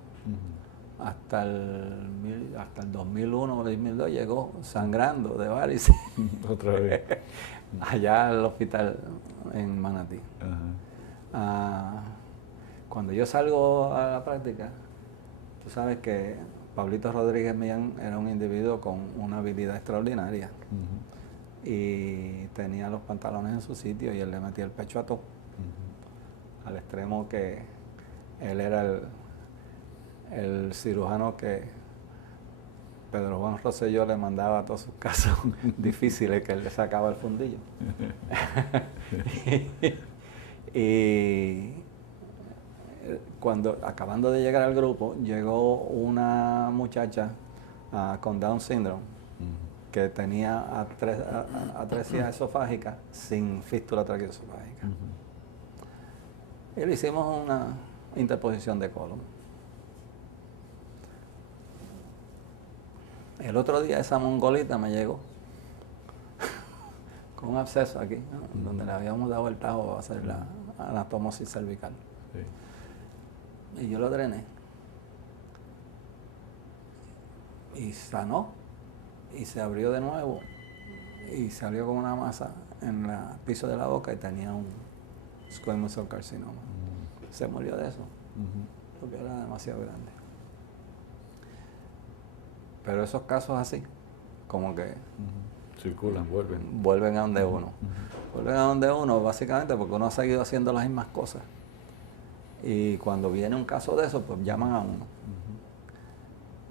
hasta el 2001 o 2002 llegó sangrando de varices. Otra vez. Allá al hospital en Manatí. Cuando yo salgo a la práctica, tú sabes que Pablito Rodríguez Millán era un individuo con una habilidad extraordinaria. Y tenía los pantalones en su sitio y él le metía el pecho a todo. Al extremo que él era el cirujano que Pedro Juan Rosselló le mandaba a todos sus casos difíciles, que él le sacaba el fundillo. Y cuando, acabando de llegar al grupo, llegó una muchacha con Down syndrome que tenía atresia esofágica sin fístula traqueoesofágica. Y le hicimos una interposición de colon. El otro día esa mongolita me llegó con un absceso aquí, ¿no? Donde le habíamos dado el tajo a hacer la anastomosis cervical. Y yo lo drené. Y sanó. Y se abrió de nuevo. Y salió con una masa en el piso de la boca y tenía un squamous cell carcinoma. Se murió de eso. Porque era demasiado grande. Pero esos casos así, como que circulan, vuelven a donde uno. Vuelven a donde uno básicamente porque uno ha seguido haciendo las mismas cosas. Y cuando viene un caso de eso, pues llaman a uno.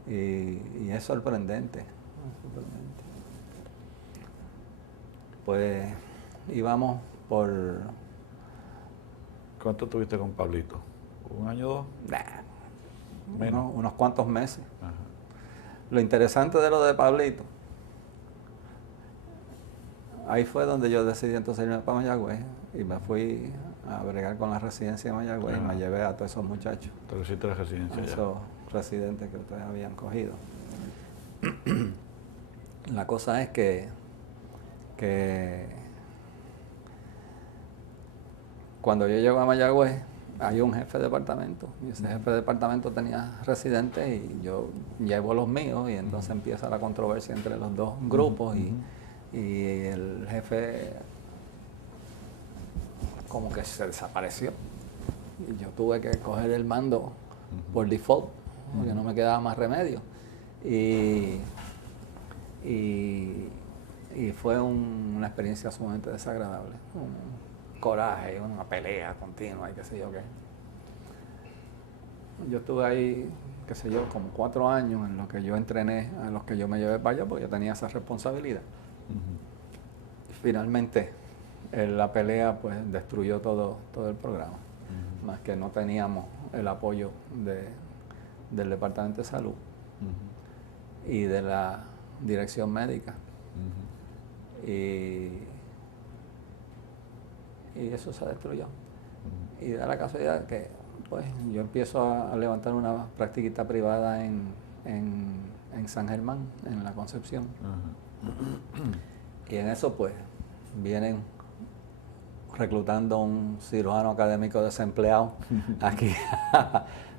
Y es sorprendente. Pues íbamos por... ¿Cuánto tuviste con Pablito? ¿1 año o 2? unos cuantos meses. Ajá. Lo interesante de lo de Pablito, ahí fue donde yo decidí entonces irme para Mayagüez y me fui a bregar con la residencia de Mayagüez y me llevé a todos esos muchachos, Pero hiciste la residencia a ya. esos residentes que ustedes habían cogido. La cosa es que cuando yo llego a Mayagüez hay un jefe de departamento y ese jefe de departamento tenía residentes y yo llevo los míos y entonces empieza la controversia entre los dos grupos y el jefe como que se desapareció y yo tuve que coger el mando por default porque no me quedaba más remedio y fue una experiencia sumamente desagradable, un coraje, una pelea continua y qué sé yo qué. Yo estuve ahí, qué sé yo, como 4 años en lo que yo entrené, a los que yo me llevé para allá porque yo tenía esa responsabilidad. Finalmente, la pelea pues destruyó todo el programa, más que no teníamos el apoyo del Departamento de Salud y de la Dirección Médica. Y eso se destruyó. Y da la casualidad que pues yo empiezo a levantar una practiquita privada en San Germán, en La Concepción. Y en eso pues vienen reclutando un cirujano académico desempleado aquí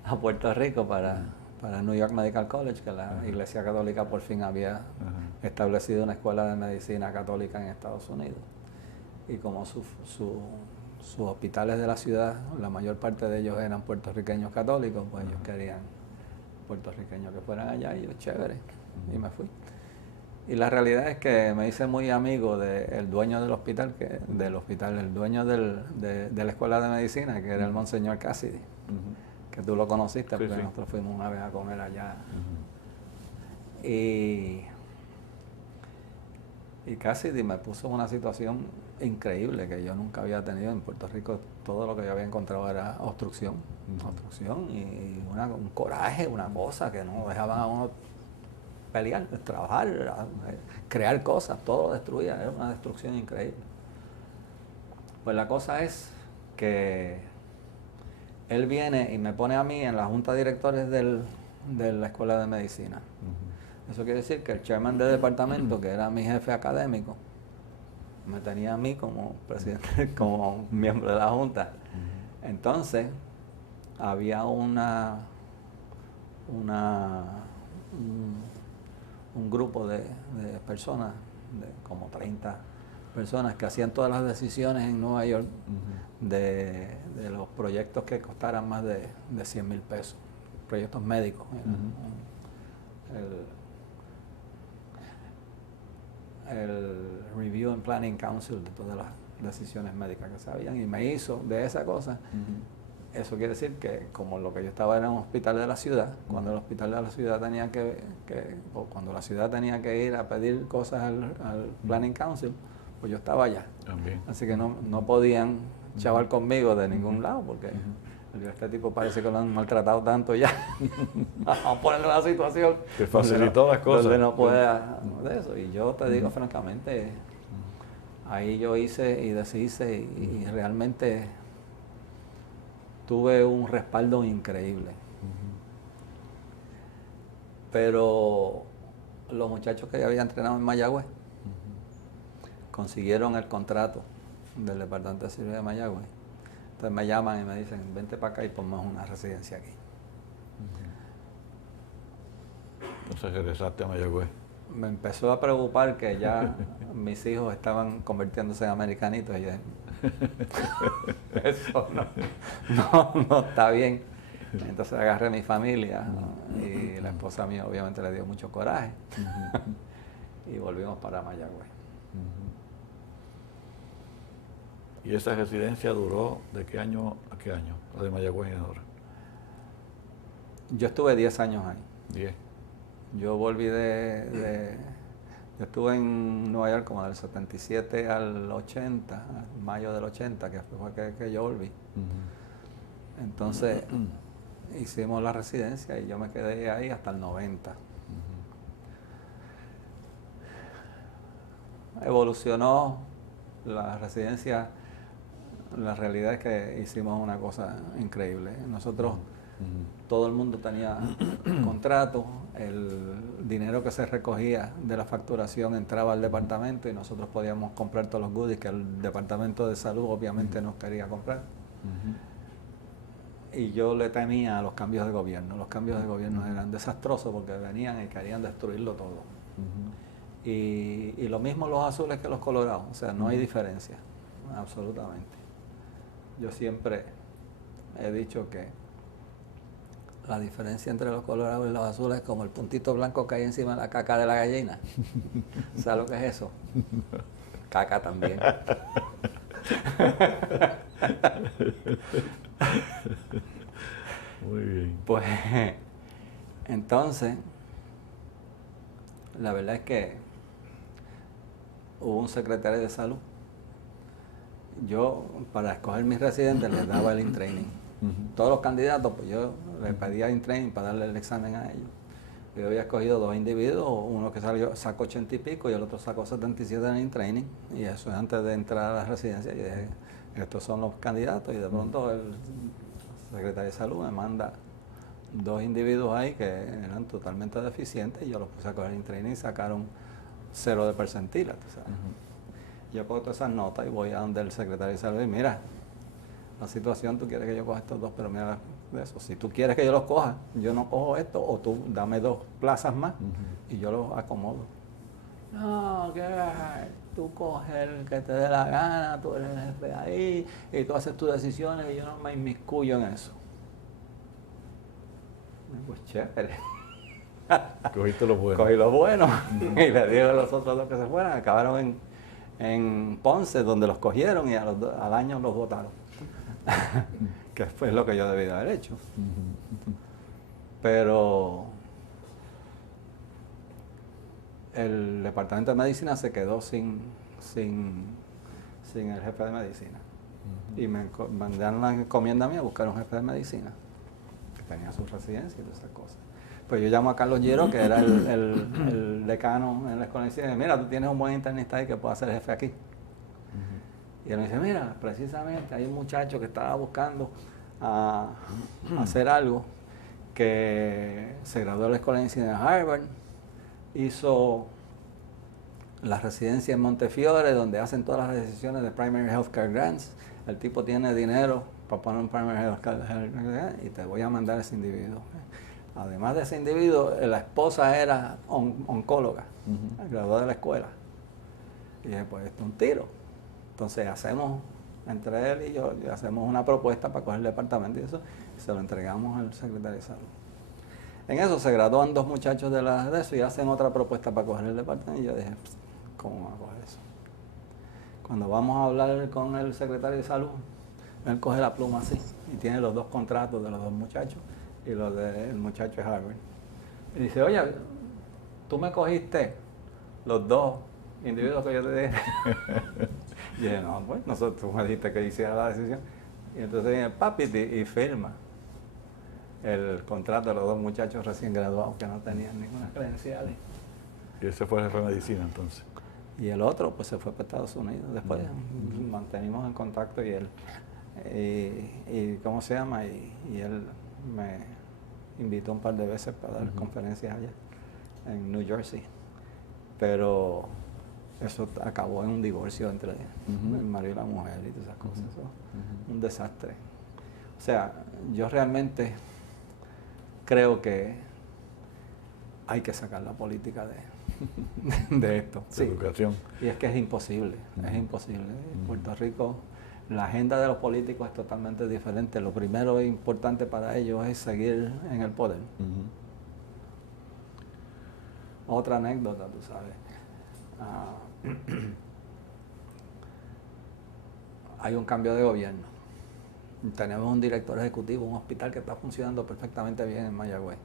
a Puerto Rico para New York Medical College, que la Iglesia Católica por fin había establecido una escuela de medicina católica en Estados Unidos. Y como sus hospitales de la ciudad, la mayor parte de ellos eran puertorriqueños católicos, pues ellos querían puertorriqueños que fueran allá y yo, chévere, y me fui. Y la realidad es que me hice muy amigo del dueño del hospital, el dueño de la escuela de medicina, que era el Monseñor Cassidy, que tú lo conociste, porque nosotros fuimos una vez a comer allá. Y Cassidy me puso en una situación increíble que yo nunca había tenido en Puerto Rico. Todo lo que yo había encontrado era obstrucción y un coraje, una cosa que no dejaban a uno pelear, trabajar, crear cosas, todo lo destruía, era una destrucción increíble. Pues la cosa es que él viene y me pone a mí en la junta de directores de la escuela de medicina. Eso quiere decir que el chairman del departamento, que era mi jefe académico, me tenía a mí como presidente, como miembro de la junta. Entonces, había un grupo de personas, de como 30 personas, que hacían todas las decisiones en Nueva York de los proyectos que costaran más de 100,000 pesos, proyectos médicos. El Review and Planning Council de todas las decisiones médicas que se habían, y me hizo de esa cosa. Eso quiere decir que como lo que yo estaba era un hospital de la ciudad, cuando el hospital de la ciudad tenía o cuando la ciudad tenía que ir a pedir cosas al Planning Council, pues yo estaba allá. Así que no podían chaval conmigo de ningún lado, porque este tipo parece que lo han maltratado tanto ya. Vamos a ponerle una situación que facilitó las cosas. Donde no puede de eso. Y yo te digo francamente, ahí yo hice y deshice y realmente tuve un respaldo increíble. Pero los muchachos que yo había entrenado en Mayagüez consiguieron el contrato del Departamento de Cirugía de Mayagüez. Entonces me llaman y me dicen, vente para acá y ponme una residencia aquí. Entonces regresaste a Mayagüez. Me empezó a preocupar que ya mis hijos estaban convirtiéndose en americanitos y eso no está bien. Entonces agarré a mi familia y la esposa mía obviamente le dio mucho coraje y volvimos para Mayagüez. ¿Y esa residencia duró de qué año a qué año? La de Mayagüez y ahora. Yo estuve 10 años ahí. 10. Yo volví yo estuve en Nueva York como del 77 al 80, mayo del 80, que fue que yo volví. Entonces, hicimos la residencia y yo me quedé ahí hasta el 90. Evolucionó la residencia. La realidad es que hicimos una cosa increíble. Nosotros, todo el mundo tenía contrato, el dinero que se recogía de la facturación entraba al departamento y nosotros podíamos comprar todos los goodies que el departamento de salud obviamente nos quería comprar. Y yo le temía a los cambios de gobierno. Los cambios de gobierno eran desastrosos porque venían y querían destruirlo todo. Y lo mismo los azules que los colorados, o sea, no hay diferencia, absolutamente. Yo siempre he dicho que la diferencia entre los colorados y los azules es como el puntito blanco que hay encima de la caca de la gallina. ¿Sabes lo que es eso? Caca también. Muy bien. Pues entonces, la verdad es que hubo un secretario de salud. Yo, para escoger mis residentes, les daba el in-training. Todos los candidatos, pues yo les pedía in-training para darle el examen a ellos. Yo había escogido 2 individuos, uno que sacó 80 y pico y el otro sacó 77 en el in-training. Y eso es antes de entrar a la residencia. Yo dije, estos son los candidatos. Y de pronto el secretario de salud me manda 2 individuos ahí que eran totalmente deficientes y yo los puse a coger in-training y sacaron 0 de percentila, tú sabes. Yo cojo todas esas notas y voy a donde el secretario de salud y mira, la situación, tú quieres que yo coja estos 2, pero mira eso, si tú quieres que yo los coja, yo no cojo esto, o tú dame 2 plazas más y yo los acomodo. No, que tú coges el que te dé la gana, tú eres el jefe ahí y tú haces tus decisiones y yo no me inmiscuyo en eso. Pues chévere. Cogiste lo bueno. Cogí lo bueno y le dije a los otros 2 que se fueran, acabaron en Ponce, donde los cogieron y al año los votaron. Que fue lo que yo debí de haber hecho. Pero el departamento de medicina se quedó sin el jefe de medicina. Y me mandaron la encomienda a mí a buscar un jefe de medicina que tenía su residencia y todas esas cosas. Pues yo llamo a Carlos Giro, que era el decano en la escuela, y dice, mira, tú tienes un buen internista ahí que puede ser jefe aquí. Y él me dice, mira, precisamente hay un muchacho que estaba buscando hacer algo, que se graduó de la escuela de medicina de Harvard, hizo la residencia en Montefiore, donde hacen todas las decisiones de Primary Healthcare Grants. El tipo tiene dinero para poner un Primary Healthcare Grant y te voy a mandar ese individuo. Además de ese individuo, la esposa era oncóloga, graduada de la escuela. Y dije, pues esto es un tiro. Entonces hacemos, entre él y yo, hacemos una propuesta para coger el departamento y eso, y se lo entregamos al secretario de salud. En eso se gradúan 2 muchachos de eso y hacen otra propuesta para coger el departamento y yo dije, ¿cómo vamos a coger eso? Cuando vamos a hablar con el secretario de salud, él coge la pluma así y tiene los 2 contratos de los 2 muchachos y los del muchacho de Harvard. Y dice, oye, tú me cogiste los 2 individuos que yo te dije. Y dije, no, pues tú me dijiste que hiciera la decisión. Y entonces viene el papi y firma el contrato de los 2 muchachos recién graduados que no tenían ninguna credenciales. Y ese fue el jefe de medicina entonces. Y el otro pues se fue para Estados Unidos. Después mantenimos en contacto y él, y ¿cómo se llama? Y él me invitó un par de veces para dar conferencias allá en New Jersey. Pero eso acabó en un divorcio entre el marido y la mujer y todas esas cosas. Eso, un desastre. O sea, yo realmente creo que hay que sacar la política de esto. Sí. Educación. Y es que es imposible, es imposible. En Puerto Rico la agenda de los políticos es totalmente diferente. Lo primero importante para ellos es seguir en el poder. Otra anécdota, tú sabes. Hay un cambio de gobierno. Tenemos un director ejecutivo, un hospital que está funcionando perfectamente bien en Mayagüez.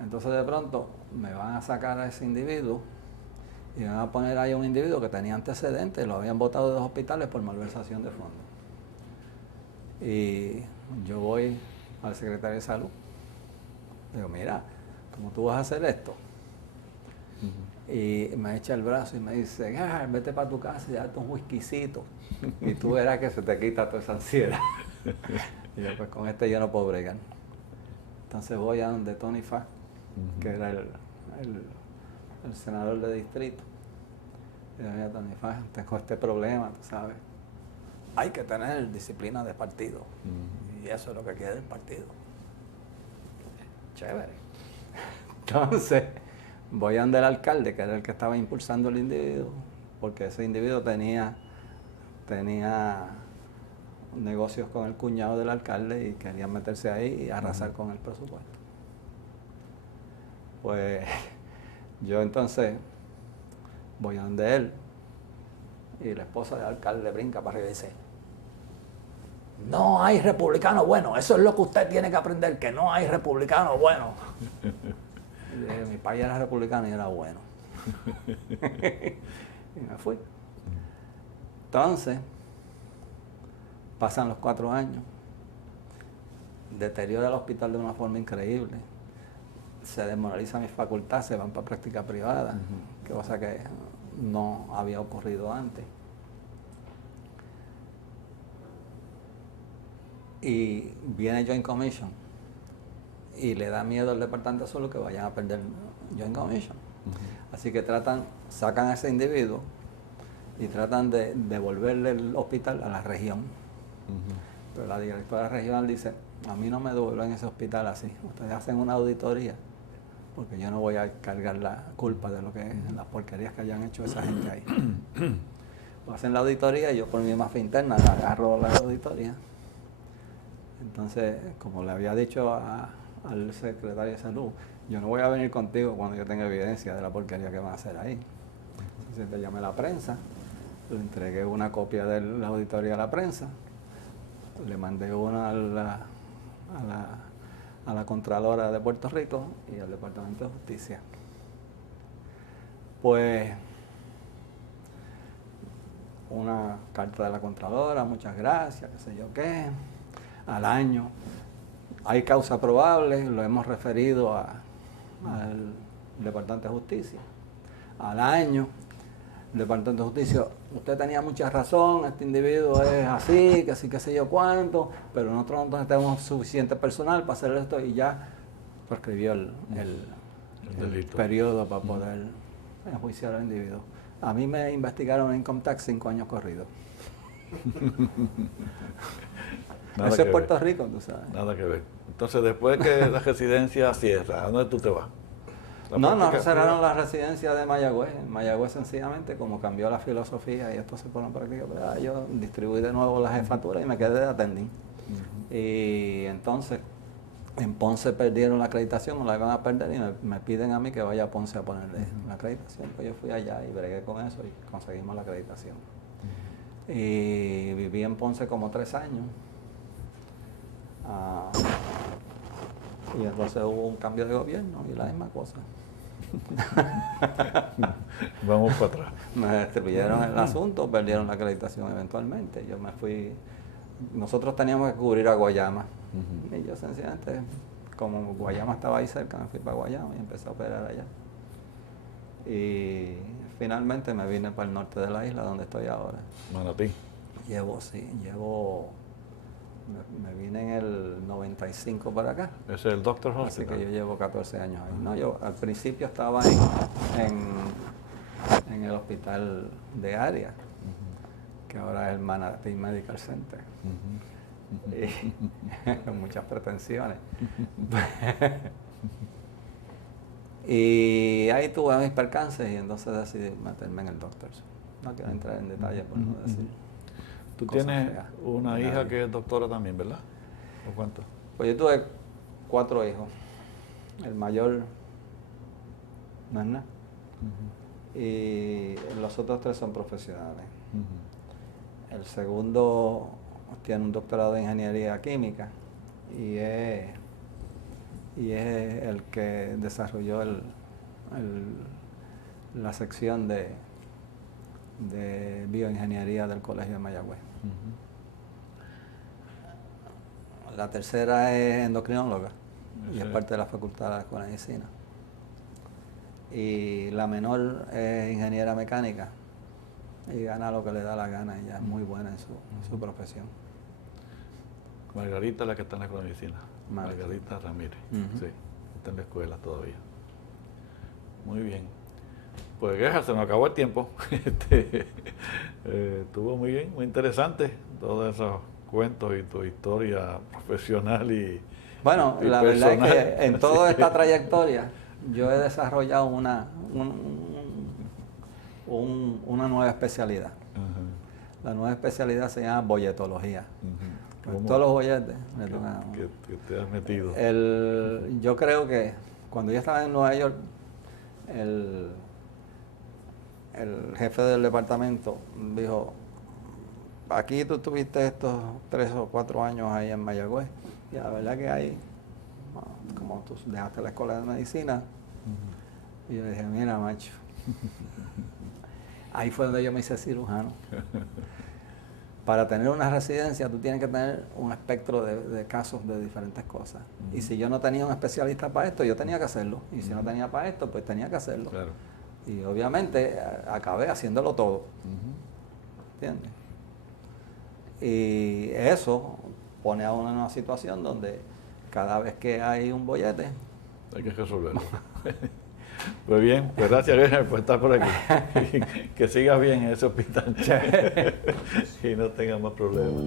Entonces de pronto me van a sacar a ese individuo y van a poner ahí un individuo que tenía antecedentes, lo habían botado de 2 hospitales por malversación de fondos. Y yo voy al secretario de salud. Digo, mira, ¿cómo tú vas a hacer esto? Y me echa el brazo y me dice, vete para tu casa y date un whiskycito. Y tú verás que se te quita toda esa ansiedad. Y yo, pues con este yo no puedo bregar. Entonces voy a donde Tony Fa, que era el senador de distrito. Y le digo, Tony Fa, tengo este problema, tú sabes. Hay que tener disciplina de partido. Y eso es lo que quiere el partido. Chévere. Entonces, voy a donde el alcalde, que era el que estaba impulsando el individuo, porque ese individuo tenía negocios con el cuñado del alcalde y querían meterse ahí y arrasar con el presupuesto. Pues yo entonces voy a donde él y la esposa del alcalde brinca para arriba y dice, no hay republicano bueno, eso es lo que usted tiene que aprender, que no hay republicano bueno. Y dije, mi padre era republicano y era bueno. Y me fui. Entonces, pasan los 4 años, deteriora el hospital de una forma increíble, se desmoraliza mi facultad, se van para práctica privada, cosa que no había ocurrido antes. Y viene Joint Commission y le da miedo al Departamento de Salud que vayan a perder Joint Commission. Así que sacan a ese individuo y tratan de devolverle el hospital a la región. Pero la directora regional dice, a mí no me devuelven ese hospital así, ustedes hacen una auditoría, porque yo no voy a cargar la culpa de lo que las porquerías que hayan hecho esa gente ahí. Hacen la auditoría y yo por mi mafia interna agarro la auditoría. Entonces, como le había dicho al secretario de salud, yo no voy a venir contigo cuando yo tenga evidencia de la porquería que van a hacer ahí. Entonces le llamé a la prensa, le entregué una copia de la auditoría a la prensa, le mandé una a la Contralora de Puerto Rico y al Departamento de Justicia. Pues una carta de la Contralora, muchas gracias, qué sé yo qué. Al año hay causa probable, lo hemos referido al Departamento de Justicia. Al año, el Departamento de Justicia, usted tenía mucha razón, este individuo es así, que sí, qué sé yo cuánto, pero nosotros no tenemos suficiente personal para hacer esto y ya prescribió el periodo para poder enjuiciar al individuo. A mí me investigaron en Income Tax 5 años corridos. Eso es Puerto Rico, tú sabes. Nada que ver. Entonces, después que la residencia cierra, ¿a dónde tú te vas? No cerraron la residencia de Mayagüez. En Mayagüez, sencillamente, como cambió la filosofía y esto se pone en práctica, yo distribuí de nuevo la jefatura y me quedé de attending. Y entonces, en Ponce perdieron la acreditación, no la iban a perder y me piden a mí que vaya a Ponce a ponerle la acreditación. Pues yo fui allá y bregué con eso y conseguimos la acreditación. Y viví en Ponce como 3 años. Y entonces hubo un cambio de gobierno y la misma cosa. Vamos para atrás. Me destruyeron el asunto, perdieron la acreditación eventualmente. Yo me fui, nosotros teníamos que cubrir a Guayama. Y yo sencillamente, como Guayama estaba ahí cerca, me fui para Guayama y empecé a operar allá. Y finalmente me vine para el norte de la isla, donde estoy ahora. Manatí. Me vine en el 95 para acá. Ese es el Doctor Hospital. Así que yo llevo 14 años ahí. No, yo al principio estaba en el hospital de área, que ahora es el Manatí Medical Center. Con muchas pretensiones. Y ahí tuve mis percances y entonces decidí meterme en el Doctors. No quiero entrar en detalle por no decir. Tú tienes una hija que es doctora también, ¿verdad? ¿O cuántos? Pues yo tuve 4 hijos. El mayor no es nada. Y los otros 3 son profesionales. El segundo tiene un doctorado en ingeniería química y es el que desarrolló la sección de bioingeniería del Colegio de Mayagüez. La tercera es endocrinóloga y es Sí. parte de la Facultad de la Escuela de Medicina. Y la menor es ingeniera mecánica y gana lo que le da la gana. Ella es muy buena en su profesión. Margarita, la que está en la Escuela de Medicina. Margarita. Margarita Ramírez. Ujú. Sí, está en la escuela todavía. Muy bien. Pues Gerhard, se nos acabó el tiempo. Estuvo muy bien, muy interesante todos esos cuentos y tu historia profesional y Bueno, y la verdad es personal. que en toda esta trayectoria yo he desarrollado una nueva especialidad. Ajá, La nueva especialidad se llama bolletología. ajá. Pues ¿Cómo? todos los bolletes me ¿Qué- tocan. qué te has metido? Yo creo que cuando yo estaba en Nueva York, el jefe del departamento dijo, aquí tú tuviste estos 3 o 4 años ahí en Mayagüez, y la verdad que ahí, como tú dejaste la escuela de medicina, y yo dije, mira macho, ahí fue donde yo me hice cirujano. Para tener una residencia tú tienes que tener un espectro de casos de diferentes cosas. Y si yo no tenía un especialista para esto, yo tenía que hacerlo. Y si no tenía para esto, pues tenía que hacerlo. Claro. Y obviamente acabé haciéndolo todo. Ujú. ¿Entiendes? Y eso pone a uno en una situación donde cada vez que hay un bollete, Hay que resolverlo. Pues bien, pues gracias Gerhard por estar por aquí. Que sigas bien en ese hospital y no tengas más problemas.